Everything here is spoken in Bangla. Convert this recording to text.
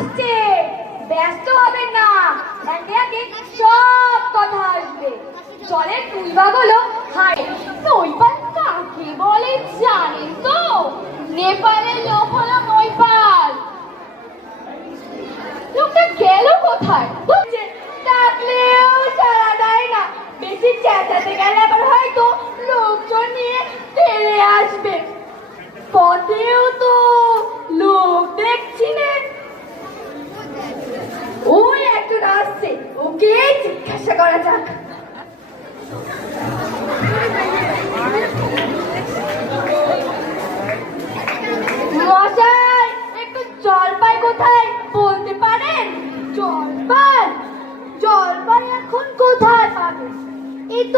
আসছে, ব্যস্ত হবেন না, একে একে সব কথা আসবে। জলের তুলবাগুলো হায়। নৈপাল কাকে বলে জানেন তো? নেপালের লোক হলো নৈপাল। লোকটা গেল কোথায়? বুঝছে, ডাকলেও সাড়া দেয় না। বেশি চেঁচাতে গেলে আবার হয়তো লোকজন নিয়ে তেড়ে আসবে। পথেও তো লোক দেখছি না। ওই একজন আসছে, ওকে জিজ্ঞাসা করা যাক।